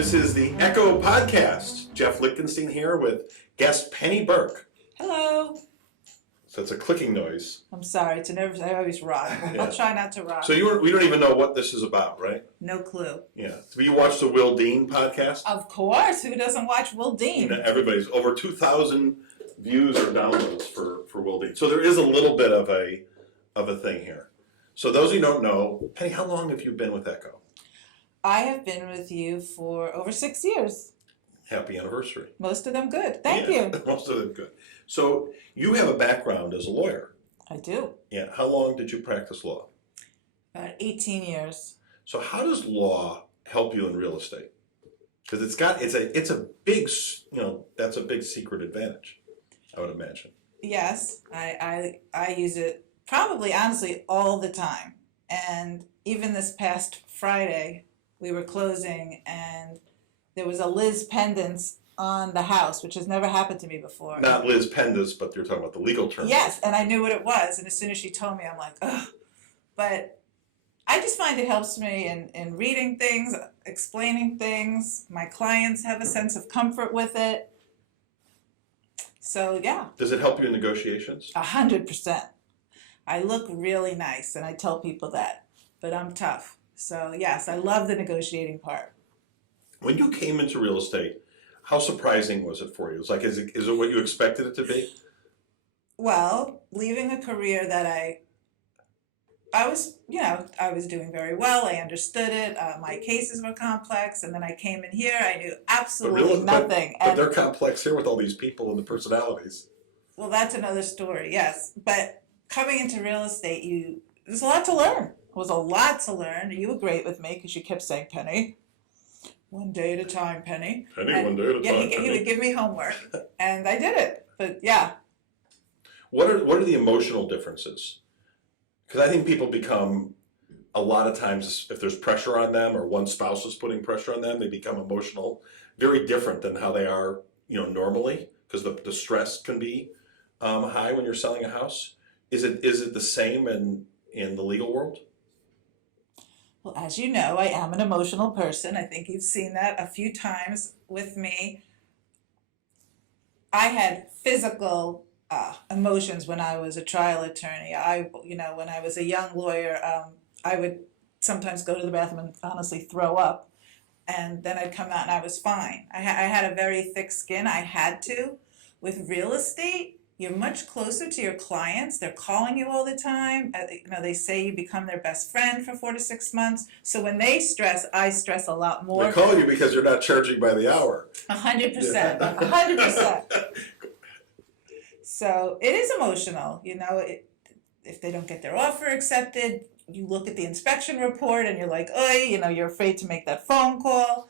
This is the Echo Podcast. Jeff Lichtenstein here with guest Penny Burke. Hello. So it's a clicking noise. I'm sorry, it's nervous. I always rock. Yeah. I'll try not to rock. So we don't even know what this is about, right? No clue. Yeah. So you watch the Will Dean podcast? Of course. Who doesn't watch Will Dean? You know, everybody's over 2,000 views or downloads for Will Dean. So there is a little bit of a thing here. So those of you who don't know, Penny, how long have you been with Echo? I have been with you for over 6 years. Happy anniversary. Most of them good. Thank you. Most of them good. So you have a background as a lawyer. I do. Yeah. How long did you practice law? About 18 years. So how does law help you in real estate? Because it's a big, that's a big secret advantage, I would imagine. Yes, I use it probably honestly all the time. And even this past Friday, we were closing and there was a Liz pendants on the house, which has never happened to me before. Not Liz Pendas, but you're talking about the legal term. Yes, and I knew what it was. And as soon as she told me, I'm like, ugh. But I just find it helps me in reading things, explaining things. My clients have a sense of comfort with it. So, yeah. Does it help you in negotiations? 100%. I look really nice, and I tell people that. But I'm tough. So, yes, I love the negotiating part. When you came into real estate, how surprising was it for you? It's like, is it what you expected it to be? Well, leaving a career that I was doing very well. I understood it. My cases were complex, and then I came in here. I knew absolutely nothing. But they're complex here with all these people and the personalities. Well, that's another story, yes. But coming into real estate, there's a lot to learn. It was a lot to learn. You were great with me because you kept saying, Penny, one day at a time, Penny. Penny, one day at a time. He would give me homework, and I did it. But yeah. What are the emotional differences? Because I think people become, a lot of times, if there's pressure on them or one spouse is putting pressure on them, they become emotional, very different than how they are, normally, because the stress can be high when you're selling a house. Is it the same in the legal world? Well, as you know, I am an emotional person. I think you've seen that a few times with me. I had physical emotions when I was a trial attorney. When I was a young lawyer, I would sometimes go to the bathroom and honestly throw up, and then I'd come out and I was fine. I had a very thick skin. I had to. With real estate, you're much closer to your clients. They're calling you all the time. They say you become their best friend for 4 to 6 months. So when they stress, I stress a lot more. They call you because you're not charging by the hour. 100%. 100%. So it is emotional. If they don't get their offer accepted, you look at the inspection report and you're like, you're afraid to make that phone call.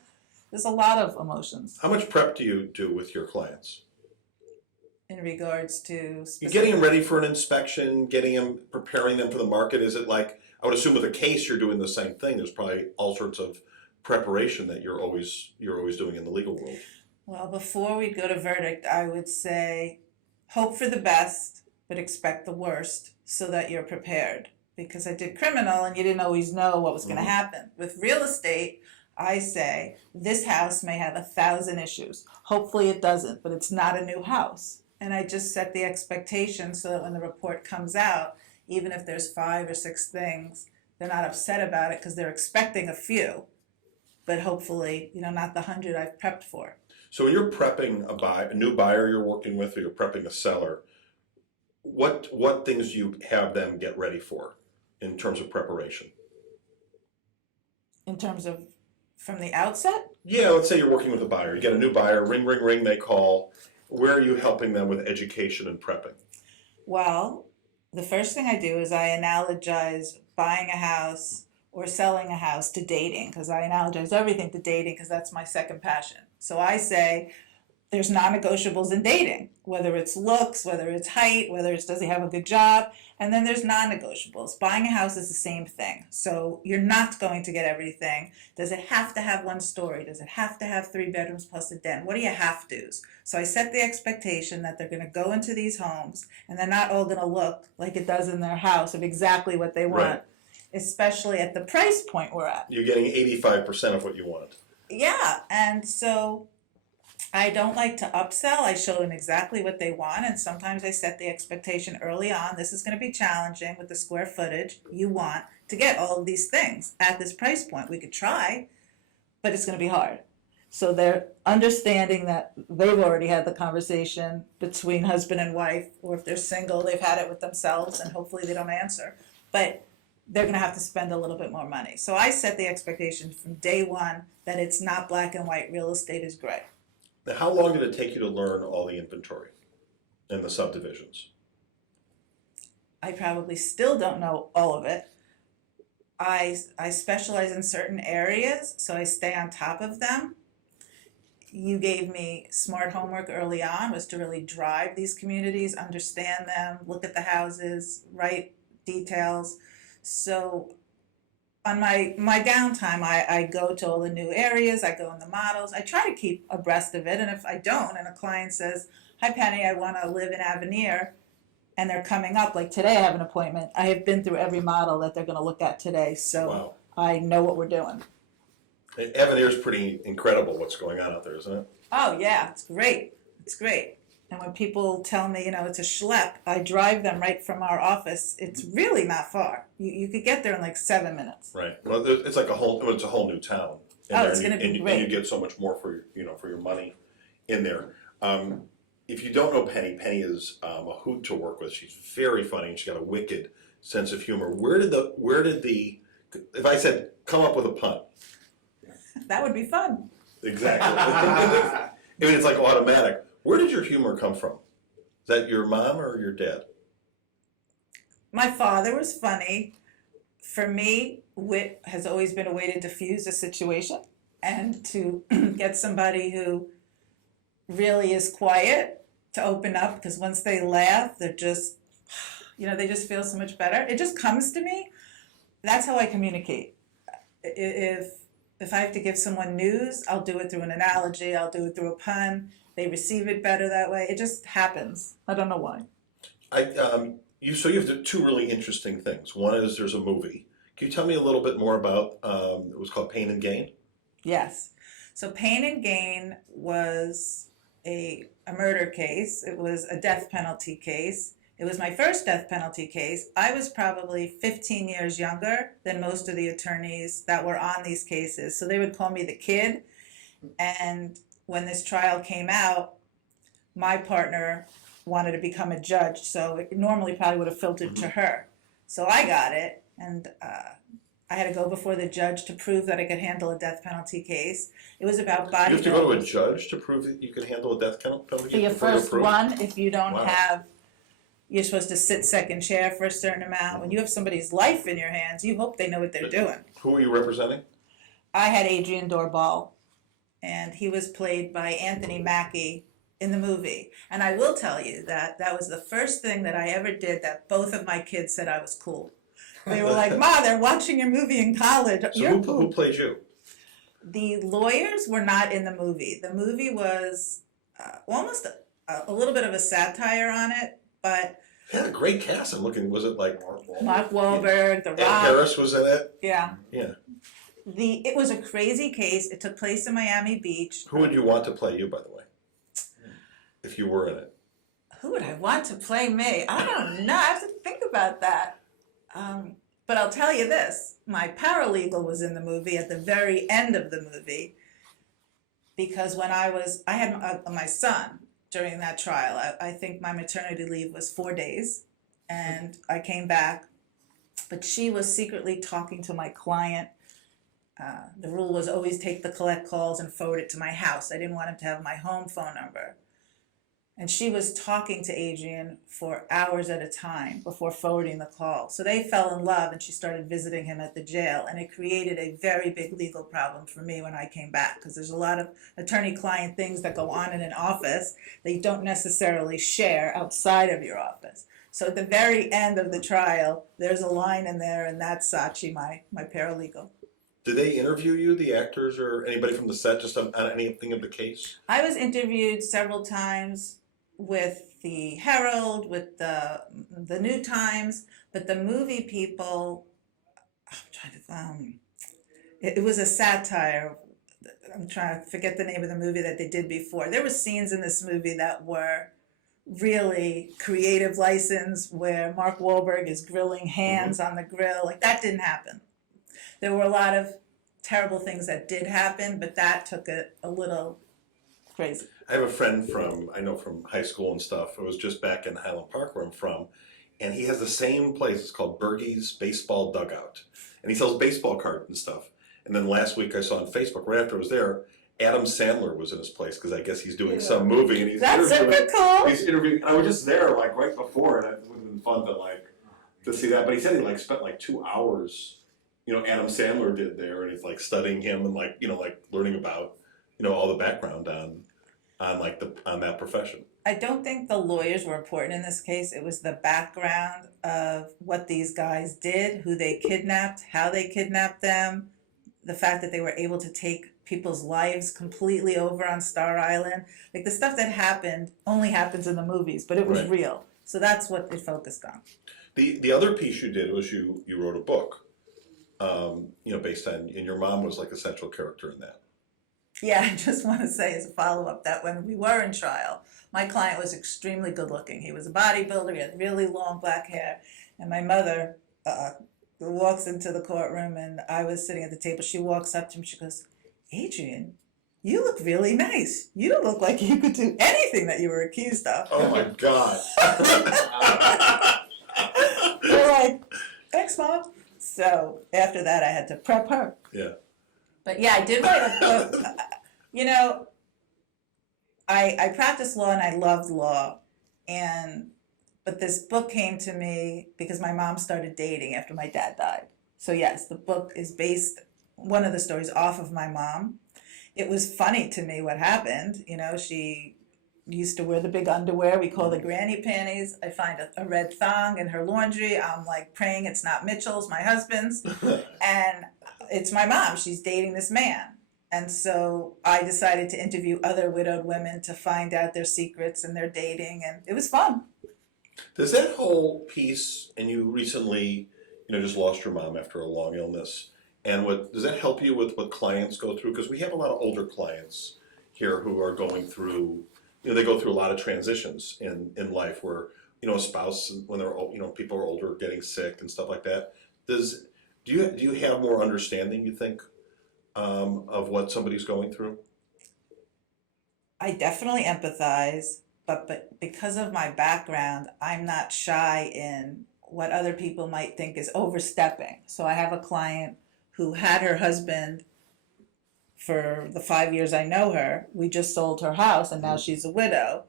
There's a lot of emotions. How much prep do you do with your clients? In regards to You're getting them ready for an inspection, preparing them for the market. Is it like, I would assume with a case you're doing the same thing. There's probably all sorts of preparation that you're always doing in the legal world. Well, before we go to verdict, I would say hope for the best, but expect the worst so that you're prepared. Because I did criminal and you didn't always know what was going to happen. With real estate, I say this house may have 1,000 issues. Hopefully it doesn't, but it's not a new house. And I just set the expectation so that when the report comes out, even if there's 5 or 6 things, they're not upset about it because they're expecting a few. But hopefully, not the 100 I've prepped for. So when you're prepping a new buyer you're working with, or you're prepping a seller, what things do you have them get ready for in terms of preparation? In terms of from the outset? Yeah, let's say you're working with a buyer. You get a new buyer, ring, ring, ring, they call. Where are you helping them with education and prepping? Well, the first thing I do is I analogize buying a house or selling a house to dating, because I analogize everything to dating because that's my second passion. So I say there's non-negotiables in dating, whether it's looks, whether it's height, whether it's does he have a good job, and then there's non-negotiables. Buying a house is the same thing. So you're not going to get everything. Does it have to have 1 story? Does it have to have 3 bedrooms plus a den? What do you have to's? So I set the expectation that they're going to go into these homes and they're not all going to look like it does in their house of exactly what they want, especially at the price point we're at. You're getting 85% of what you want. Yeah, and so I don't like to upsell. I show them exactly what they want, and sometimes I set the expectation early on. This is going to be challenging with the square footage you want to get all of these things at this price point. We could try, but it's going to be hard. So they're understanding that they've already had the conversation between husband and wife, or if they're single, they've had it with themselves, and hopefully they don't answer. But they're going to have to spend a little bit more money. So I set the expectation from day one that it's not black and white. Real estate is gray. Now, how long did it take you to learn all the inventory and the subdivisions? I probably still don't know all of it. I specialize in certain areas, so I stay on top of them. You gave me smart homework early on, was to really drive these communities, understand them, look at the houses, write details. So on my downtime, I go to all the new areas, I go in the models, I try to keep abreast of it, and if I don't, and a client says, hi Penny, I want to live in Avenir, and they're coming up, like today I have an appointment, I have been through every model that they're going to look at today, so Wow. I know what we're doing. Avenir's pretty incredible what's going on out there, isn't it? Oh yeah, it's great. It's great. And when people tell me, it's a schlep, I drive them right from our office. It's really not far. You could get there in like 7 minutes. Right. Well, it's like it's a whole new town. Oh, it's going to be And great. you get so much more for your money in there. If you don't know Penny, Penny is a hoot to work with. She's very funny and she's got a wicked sense of humor. Where did the if I said come up with a pun? That would be fun. Exactly. I mean, it's like automatic. Where did your humor come from? Is that your mom or your dad? My father was funny. For me, wit has always been a way to diffuse a situation and to get somebody who really is quiet to open up, because once they laugh, they're just, they just feel so much better. It just comes to me. That's how I communicate. If I have to give someone news, I'll do it through an analogy, I'll do it through a pun. They receive it better that way. It just happens. I don't know why. You have two really interesting things. One is there's a movie. Can you tell me a little bit more about it was called Pain and Gain? Yes. So Pain and Gain was a murder case. It was a death penalty case. It was my first death penalty case. I was probably 15 years younger than most of the attorneys that were on these cases. So they would call me the kid. And when this trial came out, my partner wanted to become a judge. So it normally probably would have filtered to her. So I got it. And I had to go before the judge to prove that I could handle a death penalty case. It was about body. You have to go to a judge to prove that you could handle a death penalty? For your first one, if you don't Wow. have, you're supposed to sit second chair for a certain amount. When you have somebody's life in your hands, you hope they know what they're doing. Who are you representing? I had Adrian Doorball, and he was played by Anthony Mackie in the movie. And I will tell you that that was the first thing that I ever did that both of my kids said I was cool. They were like, Ma, they're watching your movie in college. So You're cool. who played you? The lawyers were not in the movie. The movie was almost a little bit of a satire on it, but Yeah, a great cast. I'm looking. Was it like Mark Wahlberg, The Ed Rock. Harris was in it? Yeah. Yeah. It was a crazy case. It took place in Miami Beach. Who would you want to play you, by the way, if you were in it? Who would I want to play me? I don't know. I have to think about that. But I'll tell you this. My paralegal was in the movie at the very end of the movie, because when I had my son during that trial. I think my maternity leave was 4 days, and I came back, but she was secretly talking to my client. The rule was always take the collect calls and forward it to my house. I didn't want him to have my home phone number. And she was talking to Adrian for hours at a time before forwarding the call. So they fell in love, and she started visiting him at the jail. And it created a very big legal problem for me when I came back, because there's a lot of attorney-client things that go on in an office that you don't necessarily share outside of your office. So at the very end of the trial, there's a line in there, and that's Sachi, my paralegal. Did they interview you, the actors, or anybody from the set, just on anything of the case? I was interviewed several times with the Herald, with the New Times, but the movie people, I'm trying to, it was a satire. I'm trying to forget the name of the movie that they did before. There were scenes in this movie that were really creative license where Mark Wahlberg is grilling hands on the grill. Like that didn't happen. There were a lot of terrible things that did happen, but that took it a little crazy. I have a friend from high school and stuff. It was just back in Highland Park where I'm from, and he has the same place. It's called Bergie's Baseball Dugout, and he sells baseball cards and stuff. And then last week I saw on Facebook, right after I was there, Adam Sandler was in his place because I guess he's doing some movie, and he's That's super cool. He's interviewing. I was just there like right before, and it would have been fun to see that. But he said he spent 2 hours. Adam Sandler did there, and he's studying him and learning about all the background on that profession. I don't think the lawyers were important in this case. It was the background of what these guys did, who they kidnapped, how they kidnapped them, the fact that they were able to take people's lives completely over on Star Island. Like the stuff that happened only happens in the movies, but it was real. So that's what it focused on. The other piece you did was you wrote a book, based on, and your mom was like a central character in that. Yeah, I just want to say as a follow-up that when we were in trial, my client was extremely good looking. He was a bodybuilder, he had really long black hair, and my mother walks into the courtroom and I was sitting at the table. She walks up to him, she goes, "Adrian, you look really nice. You don't look like you could do anything that you were accused of." Oh my God. We're like, "Thanks, Mom." So after that I had to prep her. Yeah. But yeah, I did write a book. I practiced law and I loved law, but this book came to me because my mom started dating after my dad died. So yes, the book is based, one of the stories, off of my mom. It was funny to me what happened. She used to wear the big underwear we call the Granny Panties. I find a red thong in her laundry. I'm praying it's not Mitchell's, my husband's, and it's my mom. She's dating this man. And so I decided to interview other widowed women to find out their secrets and their dating, and it was fun. Does that whole piece, and you recently, just lost your mom after a long illness, and does that help you with what clients go through? Because we have a lot of older clients here who are going through, they go through a lot of transitions in life where, a spouse, when they're old, people are older, getting sick and stuff like that. Do you have more understanding, you think, of what somebody's going through? I definitely empathize, but because of my background, I'm not shy in what other people might think is overstepping. So I have a client who had her husband for the 5 years I know her. We just sold her house and now she's a widow.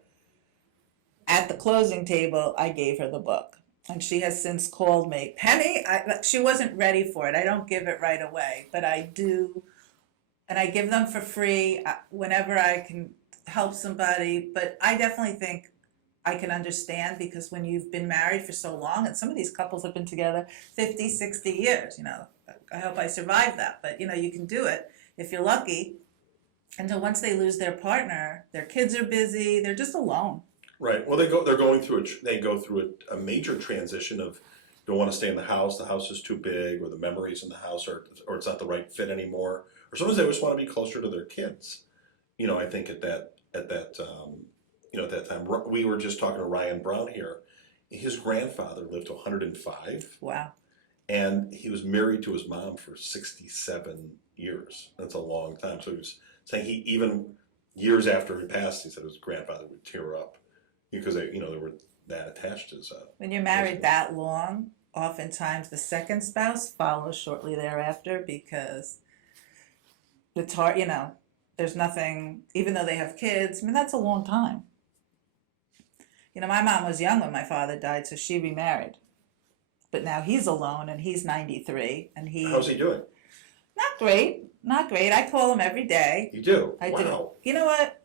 At the closing table, I gave her the book. And she has since called me, "Penny," she wasn't ready for it. I don't give it right away, but I do. And I give them for free whenever I can help somebody. But I definitely think I can understand, because when you've been married for so long, and some of these couples have been together 50, 60 years, I hope I survived that. But, you can do it if you're lucky. Until once they lose their partner, their kids are busy, they're just alone. Right. Well, they're going through a major transition of, don't want to stay in the house is too big, or the memories in the house or it's not the right fit anymore, or sometimes they just want to be closer to their kids. I think at that time, we were just talking to Ryan Brown here. His grandfather lived to 105. Wow. And he was married to his mom for 67 years. That's a long time. So he was saying even years after he passed, he said his grandfather would tear up because they were that attached to his. When you're married that long, oftentimes the second spouse follows shortly thereafter, because it's hard, there's nothing, even though they have kids, that's a long time. My mom was young when my father died, so she remarried. But now he's alone and he's 93 and How's he doing? Not great. I call him every day. You do? I do. You know what?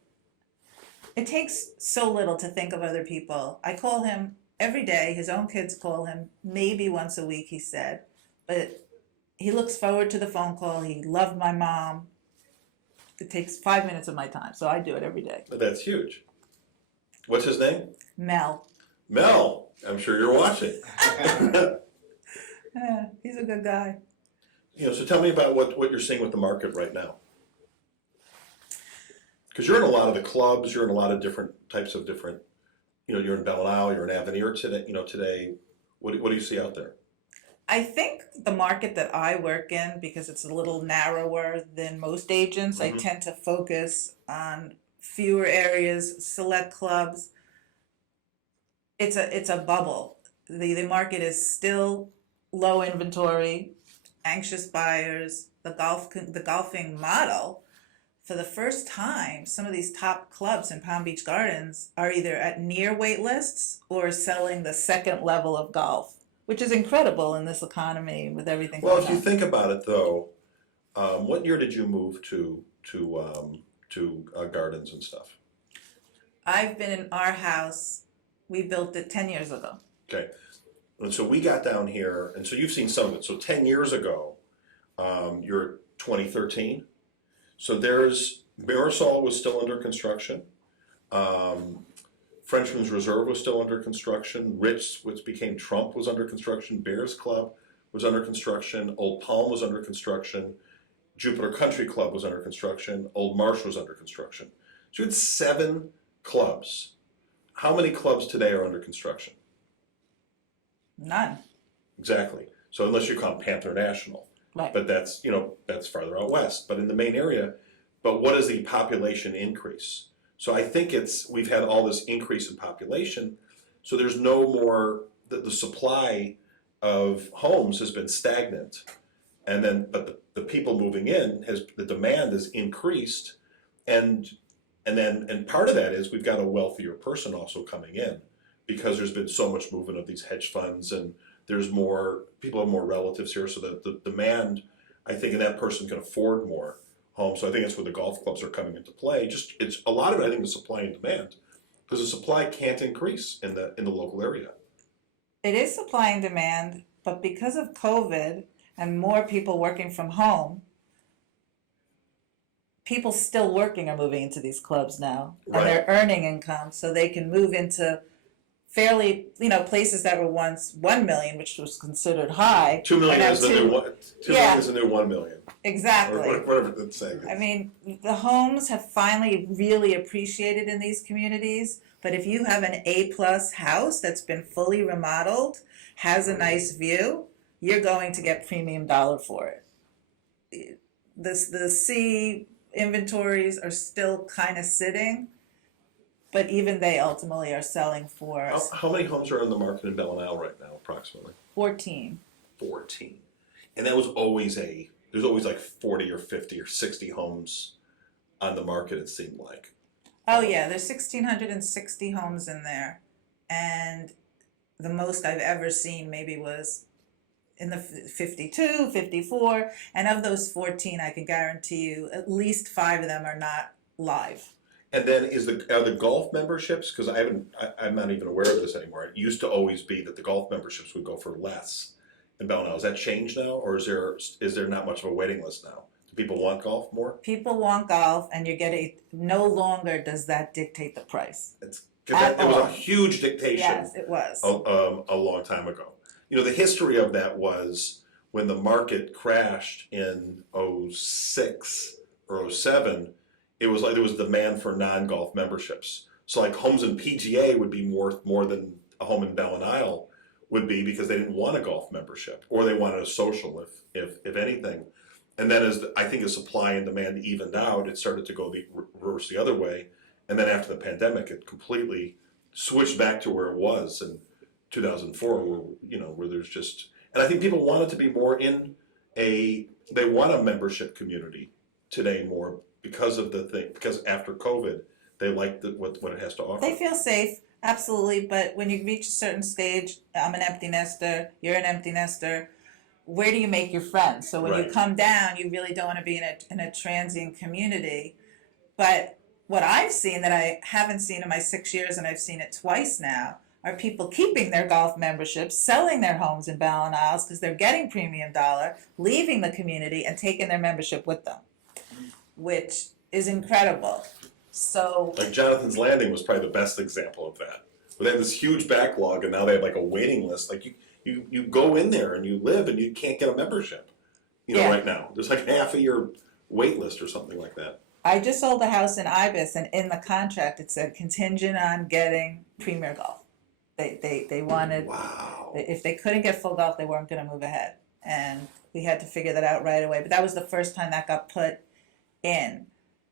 It takes so little to think of other people. I call him every day. His own kids call him maybe once a week, he said. But he looks forward to the phone call. He loved my mom. It takes 5 minutes of my time, so I do it every day. That's huge. What's his name? Mel. Mel, I'm sure you're watching. Yeah, he's a good guy. So tell me about what you're seeing with the market right now. Because you're in a lot of the clubs, you're in a lot of different types of different, you're in BallenIsles, you're in Avenir today. What do you see out there? I think the market that I work in, because it's a little narrower than most agents, I Mhm. tend to focus on fewer areas, select clubs. It's a bubble. The market is still low inventory, anxious buyers. The golfing model, for the first time, some of these top clubs in Palm Beach Gardens are either at near wait lists or selling the second level of golf, which is incredible in this economy with everything Well, going if you on. think about it though, what year did you move to gardens and stuff? I've been in our house, we built it 10 years ago. Okay, and so we got down here, and so you've seen some of it. So 10 years ago, you're 2013. So there's Marisol was still under construction. Um, Frenchman's Reserve was still under construction. Ritz, which became Trump, was under construction. Bears Club was under construction. Old Palm was under construction. Jupiter Country Club was under construction. Old Marsh was under construction. So you had 7 clubs. How many clubs today are under construction? None. Exactly. So unless you count Panther National, Right. but that's farther out west. But in the main area, but what is the population increase? So I think we've had all this increase in population, so there's no more the supply of homes has been stagnant, and then but the people moving in the demand has increased, and and part of that is we've got a wealthier person also coming in because there's been so much movement of these hedge funds and there's more people have more relatives here, so that the demand, I think, and that person can afford more homes. So I think that's where the golf clubs are coming into play. Just it's a lot of it, I think, is supply and demand, because the supply can't increase in the local area. It is supply and demand, but because of COVID and more people working from home, people still working are moving into these clubs now, and they're earning income, so they can move into fairly, places that were once 1 million, which was considered high. 2 million and is the now new one. 2 Yeah. million is the new 1 million, Exactly. or whatever the saying is. I mean, the homes have finally really appreciated in these communities, but if you have an A-plus house that's been fully remodeled, has a nice view, you're going to get premium dollar for it. The C inventories are still kind of sitting, but even they ultimately are selling for How many homes are on the market in BallenIsles right now, approximately? 14. 14. And there's always like 40 or 50 or 60 homes on the market, it seemed like. Oh yeah, there's 1,660 homes in there, and the most I've ever seen maybe was in the 52, 54, and of those 14, I can guarantee you at least 5 of them are not live. And then are the golf memberships, because I'm not even aware of this anymore. It used to always be that the golf memberships would go for less in BallenIsles. Has that changed now, or is there not much of a waiting list now? Do people want golf more? People want golf, and no longer does that dictate the price. It was a huge dictation. Yes, it was. A long time ago. The history of that was when the market crashed in 06 or 07, it was like there was demand for non-golf memberships. So like homes in PGA would be more than a home in BallenIsles would be, because they didn't want a golf membership, or they wanted a social if anything. And then I think as supply and demand evened out, it started to go reverse the other way. And then after the pandemic, it completely switched back to where it was in 2004, where there's just, and I think people wanted to be more they want a membership community today more because after COVID, they like what it has to offer. They feel safe, absolutely, but when you reach a certain stage, I'm an empty nester, you're an empty nester, where do you make your friends? So when you come down, you really don't want to be in a transient community. But what I've seen that I haven't seen in my 6 years, and I've seen it twice now, are people keeping their golf memberships, selling their homes in BallenIsles because they're getting premium dollar, leaving the community and taking their membership with them, which is incredible. So like Jonathan's Landing was probably the best example of that. Where they have this huge backlog, and now they have like a waiting list. Like you go in there and you live, and you can't get a membership. Right now there's like half of your wait list or something like that. I just sold a house in Ibis, and in the contract it said contingent on getting Premier Golf. They wanted, Wow. if they couldn't get full golf, they weren't going to move ahead, and we had to figure that out right away. But that was the first time that got put in.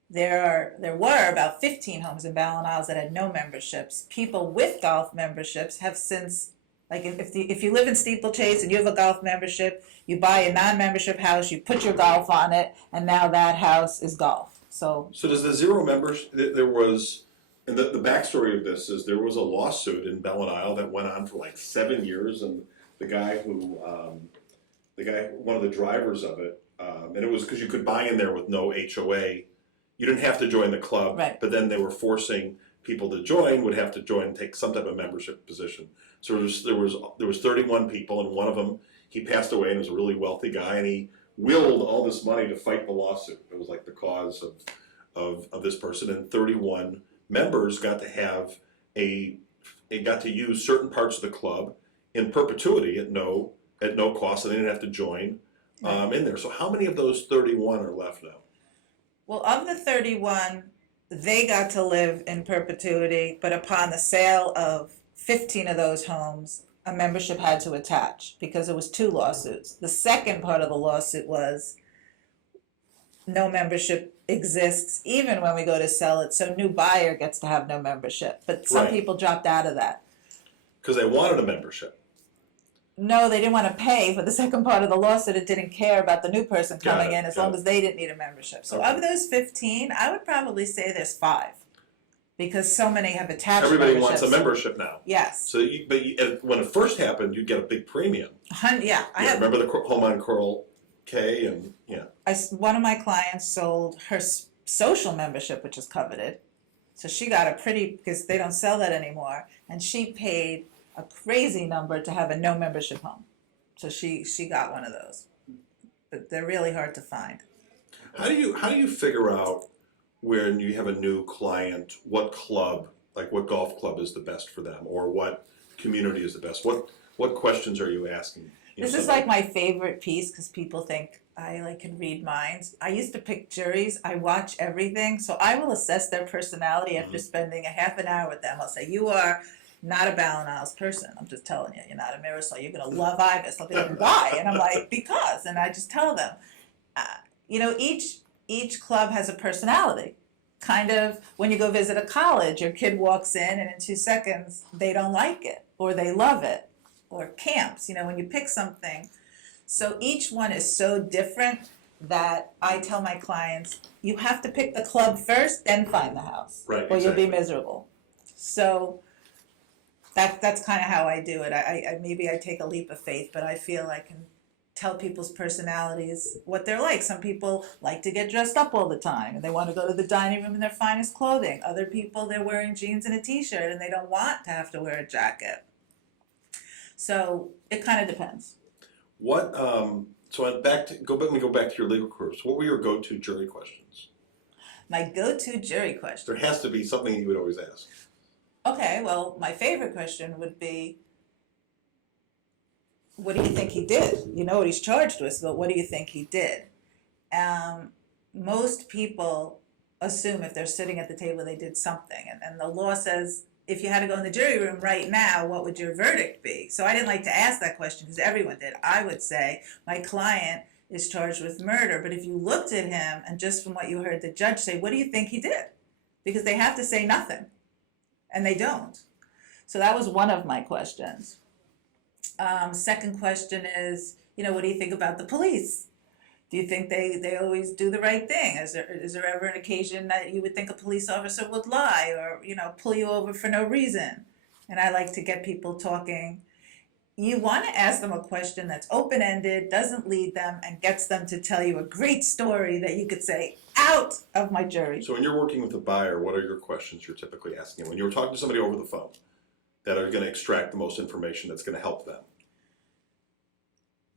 There were about 15 homes in BallenIsles that had no memberships. People with golf memberships have since, like if you live in Steeplechase and you have a golf membership, you buy a non-membership house, you put your golf on it, and now that house is golf. So does the zero members, there was, and the backstory of this is there was a lawsuit in BallenIsles that went on for like 7 years, and the guy, one of the drivers of it, and it was because you could buy in there with no HOA. You didn't have to join the club, right. But then they were forcing people to join, would have to join and take some type of membership position. So there was 31 people, and one of them, he passed away, and was a really wealthy guy, and he willed all this money to fight the lawsuit. It was like the cause of this person, and 31 members got to use certain parts of the club in perpetuity at no cost, and they didn't have to join in there. So how many of those 31 are left now? Well, of the 31, they got to live in perpetuity, but upon the sale of 15 of those homes, a membership had to attach because it was 2 lawsuits. The second part of the lawsuit was no membership exists even when we go to sell it, so new buyer gets to have no membership. But some Right. people dropped out of that. Because they wanted a membership. No, they didn't want to pay for the second part of the lawsuit. It didn't care about the new person Got coming it, in as got long it. as they didn't need a membership. So Okay. of those 15, I would probably say there's 5 because so many have attached Everybody memberships. wants a membership now. Yes. So, when it first happened, you'd get a big premium. Yeah, I Yeah, have. remember the home on Coral K, and One of my clients sold her social membership, which is coveted. So she got a pretty, because they don't sell that anymore, and she paid a crazy number to have a no membership home. So she got one of those. But they're really hard to find. how do you figure out when you have a new client what club, like what golf club is the best for them, or what community is the best? What questions are you asking? This is like my favorite piece because people think I can read minds. I used to pick juries. I watch everything, so I will assess their personality after spending a half an hour with them. I'll say, you are not a BallenIsles person. I'm just telling you, you're not a Marisol. You're gonna love Ibis. They'll be like, why? And I'm like, because. And I just tell them, each club has a personality. Kind of when you go visit a college, your kid walks in and in 2 seconds they don't like it or they love it. Or camps, when you pick something. So each one is so different that I tell my clients, you have to pick the club first, then find the house. Right, Or you'll be exactly. miserable. So that's kind of how I do it. I maybe I take a leap of faith, but I feel I can tell people's personalities what they're like. Some people like to get dressed up all the time and they want to go to the dining room in their finest clothing. Other people, they're wearing jeans and a t-shirt and they don't want to have to wear a jacket. So it kind of depends. So let me go back to your legal career. So what were your go-to jury questions? My go-to jury question. There has to be something you would always ask. Okay, well, my favorite question would be, what do you think he did? You know what he's charged with, but what do you think he did? Most people assume if they're sitting at the table they did something, and the law says if you had to go in the jury room right now, what would your verdict be? So I didn't like to ask that question because everyone did. I would say my client is charged with murder, but if you looked at him and just from what you heard the judge say, what do you think he did? Because they have to say nothing, and they don't. So that was one of my questions. Second question is, what do you think about the police? Do you think they always do the right thing? Is there ever an occasion that you would think a police officer would lie or, pull you over for no reason? And I like to get people talking. You want to ask them a question that's open-ended, doesn't lead them, and gets them to tell you a great story that you could say, out of my jury. So when you're working with a buyer, what are your questions you're typically asking? When you're talking to somebody over the phone that are going to extract the most information that's going to help them?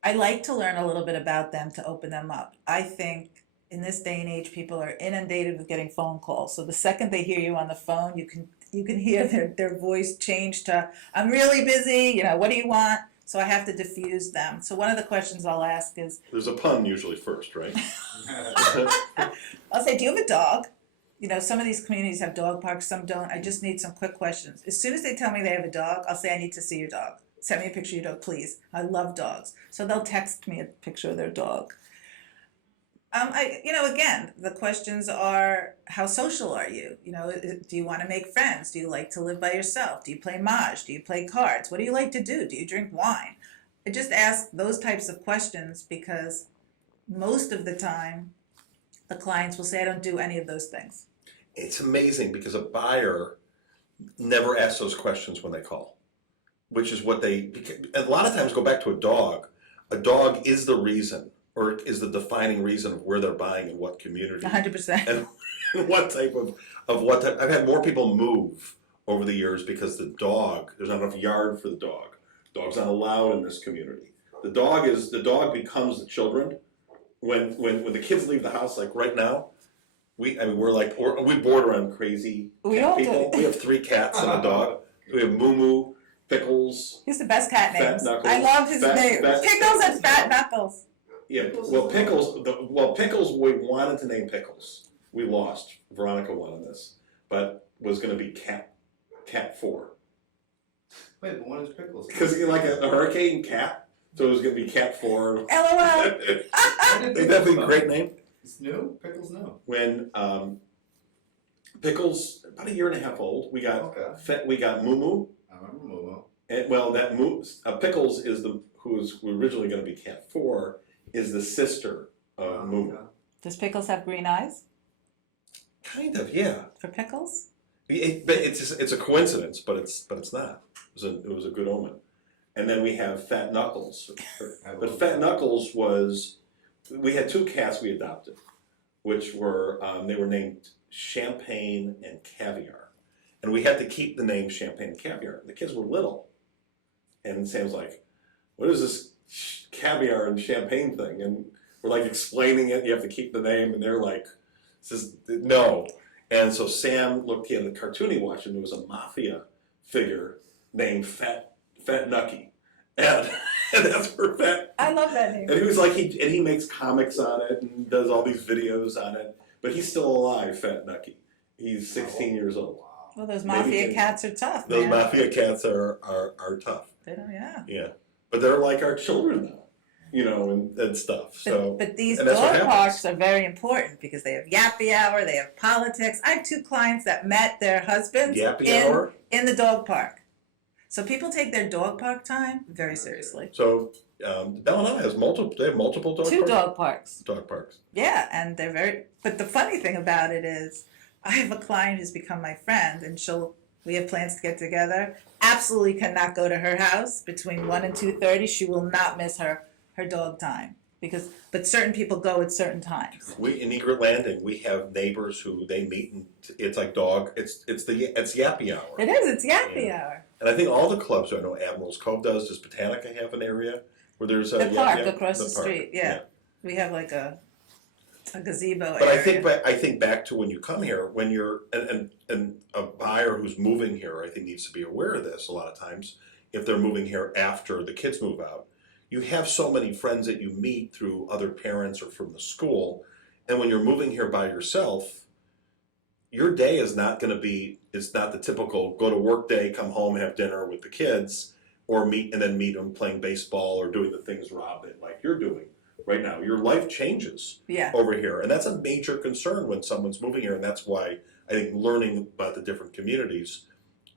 I like to learn a little bit about them to open them up. I think in this day and age, people are inundated with getting phone calls. So the second they hear you on the phone, you can hear their voice change to, I'm really busy, what do you want? So I have to diffuse them. So one of the questions I'll ask is, There's a pun usually first, right? I'll say, do you have a dog? You know, some of these communities have dog parks, some don't. I just need some quick questions. As soon as they tell me they have a dog, I'll say, I need to see your dog. Send me a picture of your dog, please. I love dogs. So they'll text me a picture of their dog. Again, the questions are, how social are you? You know, do you want to make friends? Do you like to live by yourself? Do you play Mahjong? Do you play cards? What do you like to do? Do you drink wine? I just ask those types of questions because most of the time, the clients will say, I don't do any of those things. It's amazing because a buyer never asks those questions when they call, which is what a lot of times go back to a dog. A dog is the reason, or is the defining reason of where they're buying and what community. 100%. And what type of what type. I've had more people move over the years because the dog, there's not enough yard for the dog. Dog's not allowed in this community. The dog becomes the children. When the kids leave the house, like right now, we border on crazy We cat all people. do. We have 3 cats and a dog. We have Moo Moo, Pickles. He's the best cat Fat names. Knuckles. I love his name. Fat- Pickles and Fat Knuckles. Yeah, well, Pickles, we wanted to name Pickles. We lost. Veronica wanted this, but was going to be Cat 4. Wait, but what is Pickles? Because he like a hurricane cat, so it was going to be Cat 4. LOL. Ain't that a great name? It's new? Pickles new. When Pickles, about 1.5 years old, we got Moo Moo. I remember Momo. And well, that Pickles is who was originally going to be Cat 4, is the sister of Moo Moo. Okay. Does Pickles have green eyes Kind of, yeah. for Pickles? But it's a coincidence, but it's not. It was a good omen. And then we have Fat Knuckles. But Fat Knuckles we had 2 cats we adopted, which were they were named Champagne and Caviar, and we had to keep the name Champagne and Caviar. The kids were little, and Sam's like, "What is this caviar and champagne thing?" And we're like explaining it. You have to keep the name, and they're like, "Says no." And so Sam looked at the cartoon he watched, and there was a mafia figure named Fat Nucky, and that's for Fat. I love that name. And he was like, he makes comics on it and does all these videos on it, but he's still alive, Fat Nucky. He's 16 years old. Wow. Well, those mafia cats are tough, Those man. mafia cats are tough. They don't, yeah. Yeah, but they're like our children now, and stuff. So, But these and that's what dog happens. parks are very important because they have yappy hour, they have politics. I have 2 clients that met their husbands Yappy hour. in the dog park. So people take their dog park time very seriously. So BallenIsles has multiple. They have multiple dog 2 parks. dog parks. Dog parks. Yeah, and they're very. But the funny thing about it is, I have a client who's become my friend, and we have plans to get together. Absolutely cannot go to her house between 1 and 2:30. She will not miss her dog time but certain people go at certain times. We in Egret Landing, we have neighbors who they meet, and it's like dog. It's yappy hour. It is. It's yappy hour. And I think all the clubs, I know Admiral's Cove does. Does Botanica have an area where there's a The park yappy hour? across the park, street. Yeah. We have like a gazebo But area. I think back to when you come here, when you're and a buyer who's moving here, I think needs to be aware of this a lot of times. If they're moving here after the kids move out, you have so many friends that you meet through other parents or from the school, and when you're moving here by yourself, your day is not going to be. It's not the typical go to work day, come home, have dinner with the kids, or meet them playing baseball or doing the things, Rob, that like you're doing right now. Your life changes Yeah. over here, and that's a major concern when someone's moving here, and that's why I think learning about the different communities,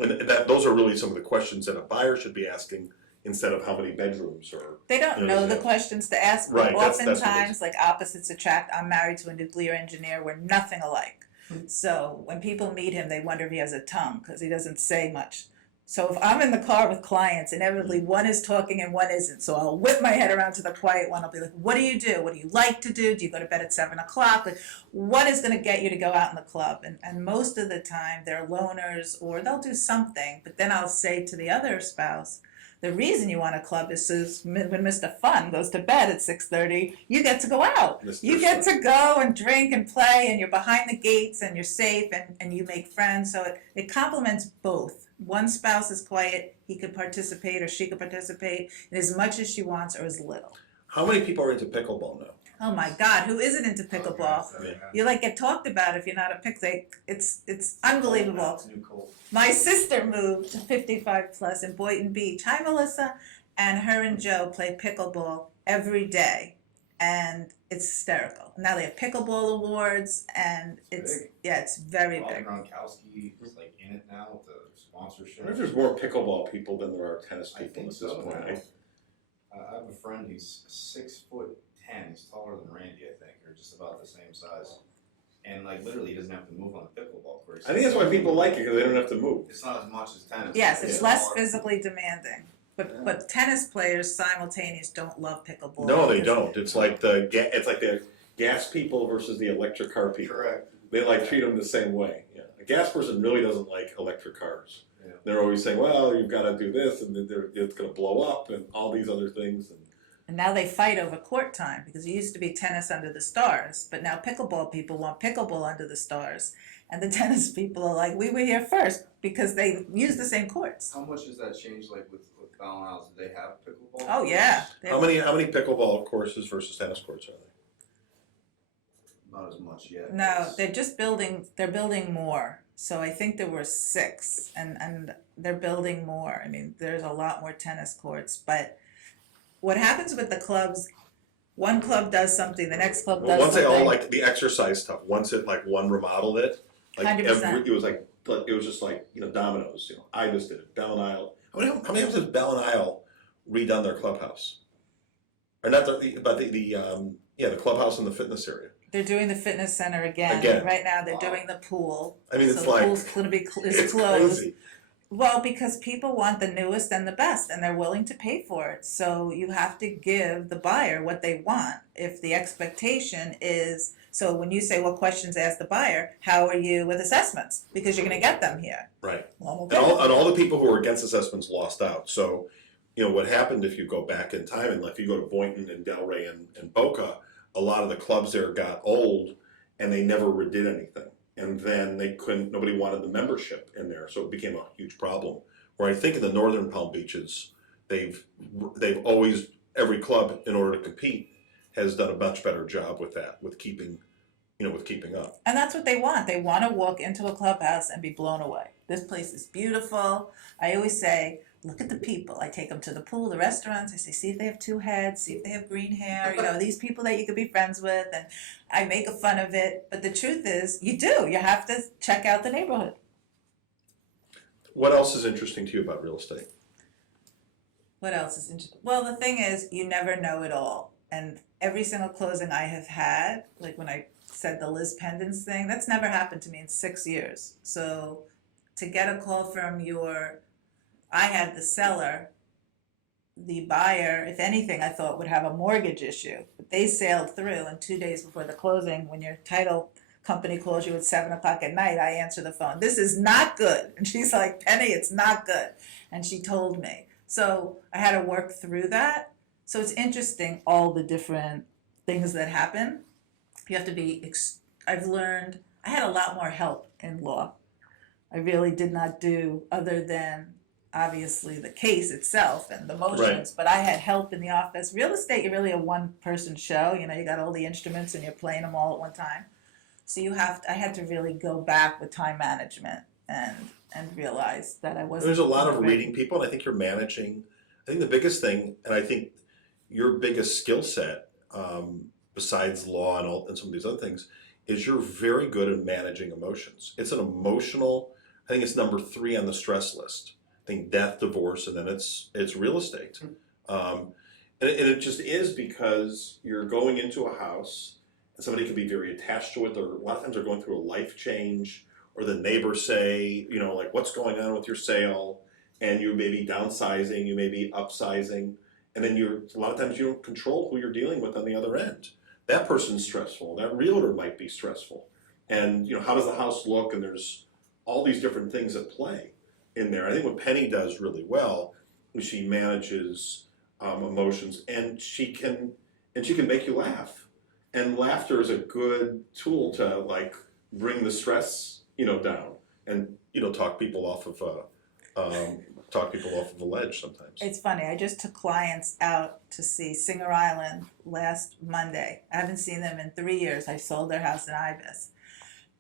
and those are really some of the questions that a buyer should be asking instead of how many bedrooms or. They don't know the questions to ask, Right, but that's what it is. oftentimes, like opposites attract. I'm married to a nuclear engineer. We're nothing alike. So when people meet him, they wonder if he has a tongue because he doesn't say much. So if I'm in the car with clients, inevitably one is talking and one isn't. So I'll whip my head around to the quiet one. I'll be like, what do you do? What do you like to do? Do you go to bed at 7 o'clock? Like, what is going to get you to go out in the club? And most of the time they're loners or they'll do something. But then I'll say to the other spouse, the reason you want a club is so when Mr. Fun goes to bed at 6:30, you get to go out. Mr. You get to go and drink and play, and you're behind the gates, and you're safe, and you make friends. So it complements both. one spouse is quiet, he could participate or she could participate in as much as she wants or as little. How many people are into pickleball now? Oh my God, who isn't into pickleball? Yeah. You like get talked about if you're not a it's unbelievable. It's new cold. My sister moved to 55 plus in Boynton Beach. Hi, Melissa. And her and Joe play pickleball every day. And it's hysterical. Now they have pickleball awards, and it's very Rob big. Gronkowski is like in it now with the I sponsorship. wonder if there's more pickleball people than there are tennis I people think at this so. point. I have a friend, he's 6'10", he's taller than Randy, I think, or just about the same size. And like literally he doesn't have to move on the pickleball court. I think that's why people like it, because they don't have to move. It's not as much as tennis. Yes, it's Yeah. less physically demanding. But tennis players simultaneous don't love pickleball. No, they because- don't. It's like the gas people versus the electric car people. Correct. They like treat them the same way. Yeah. A gas person really doesn't like electric cars. Yeah. They're always saying, "Well, you've got to do this, and it's going to blow up, and all these other things." And now they fight over court time because it used to be tennis under the stars, but now pickleball people want pickleball under the stars. And the tennis people are like, we were here first because they use the same courts. How much has that changed like with BallenIsles? Do they have pickleball? Oh, yeah. How many pickleball courses versus tennis courts are there? Not as much yet. No, they're building more. So I think there were 6 and they're building more. I mean, there's a lot more tennis courts, but what happens with the clubs, one club does something, the next club Well, does once they something. all like the exercise stuff. Once it like one remodeled it, like 100%. it was like it was just like dominoes. I just did it. BallenIsles. How many times has BallenIsles redone their clubhouse? Or not the clubhouse in the fitness area. They're doing the fitness center again. Again. Right now they're Wow. doing the pool. I mean, So it's the like pool's gonna be is it's closed. crazy. Well, because people want the newest and the best, and they're willing to pay for it. So you have to give the buyer what they want. If the expectation is, so when you say what questions ask the buyer, how are you with assessments? Because you're going to get them here. Right. Well, And all the people who were against assessments lost out. So, what happened if you go back in time, and if you go to Boynton and Delray and Boca, a lot of the clubs there got old and they never redid anything. And then nobody wanted the membership in there, so it became a huge problem. Where I think in the northern Palm Beaches, they've always, every club in order to compete has done a much better job with that, with keeping up. And that's what they want. They want to walk into a clubhouse and be blown away. This place is beautiful. I always say, look at the people. I take them to the pool, the restaurants. I say, see if they have 2 heads, see if they have green hair, these people that you could be friends with. And I make a fun of it. But the truth is, you do. You have to check out the neighborhood. What else is interesting to you about real estate? What else is interesting? Well, the thing is, you never know it all. And every single closing I have had, like when I said the Liz Pendens thing, that's never happened to me in 6 years. So to get a call from I had the seller, the buyer, if anything, I thought would have a mortgage issue. But they sailed through, and 2 days before the closing, when your title company calls you at 7 o'clock at night, I answer the phone. This is not good. And she's like, Penny, it's not good. And she told me. So I had to work through that. So it's interesting, all the different things that happen. You have to be, I've learned, I had a lot more help in law. I really did not do other than obviously the case itself and the motions, but I had help in the office. Real estate, you're really a one-person show. You got all the instruments and you're playing them all at one time. So I had to really go back with time management and realize that I wasn't. There's a lot of ready. reading people, and I think you're managing. I think the biggest thing, and I think your biggest skill set, besides law and some of these other things, is you're very good at managing emotions. It's an emotional. I think it's number 3 on the stress list. I think death, divorce, and then it's real estate. And it just is because you're going into a house and somebody can be very attached to it. A lot of times they're going through a life change, or the neighbors say, like, what's going on with your sale? And you may be downsizing, you may be upsizing, and then a lot of times you don't control who you're dealing with on the other end. That person's stressful. That realtor might be stressful. And how does the house look? And there's all these different things at play in there. I think what Penny does really well is she manages emotions, and she can make you laugh. And laughter is a good tool to bring the stress down and talk people off of talk people off of a ledge sometimes. It's funny, I just took clients out to see Singer Island last Monday. I haven't seen them in 3 years. I sold their house in Ibis.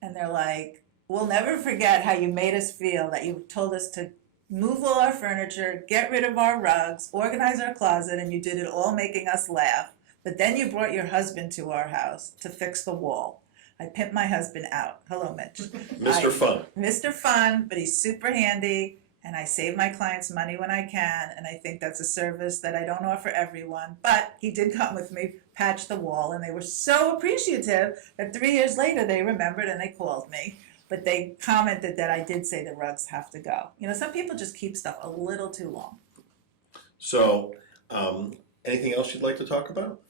And they're like, we'll never forget how you made us feel, that you told us to move all our furniture, get rid of our rugs, organize our closet, and you did it all making us laugh. But then you brought your husband to our house to fix the wall. I pimped my husband out. Hello, Mitch. Mr. Fun. Mr. Fun, but he's super handy, and I save my clients money when I can, and I think that's a service that I don't offer everyone. But he did come with me, patch the wall, and they were so appreciative that 3 years later they remembered and they called me. But they commented that I did say the rugs have to go. You know, some people just keep stuff a little too long. So, anything else you'd like to talk about?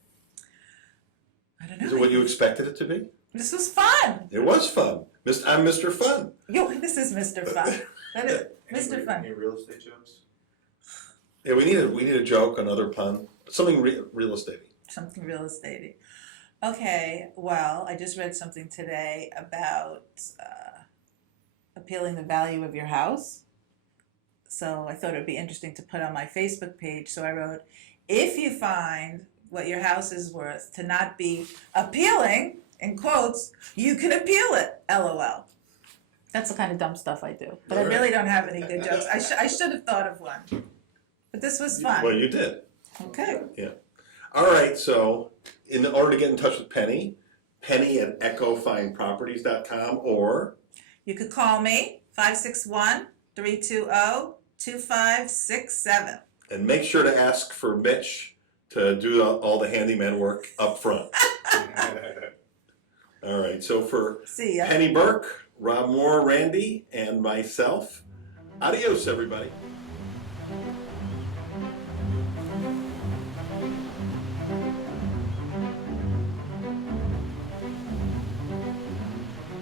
I don't know. Is it what you expected it to be? This was fun. It was fun. I'm Mr. Fun. Yo, this is Mr. Fun. That is Mr. Fun. Any real estate jokes? Yeah, we need a joke, another pun, something real estate. Something real estate. Okay, well, I just read something today about appealing the value of your house. So I thought it would be interesting to put on my Facebook page. So I wrote, if you find what your house is worth to not be appealing, in quotes, you can appeal it, LOL. That's the kind of dumb stuff I do. But I really don't have any good jokes. I should have thought of one. But this was fun. Well, you did. Okay. Yeah. All right, so in order to get in touch with Penny, Penny at echofineproperties.com, or You could call me, 561-320-2567. and make sure to ask for Mitch to do all the handyman work up front. All right, so for See ya. Penny Burke, Rob Moore, Randy, and myself, adios, everybody.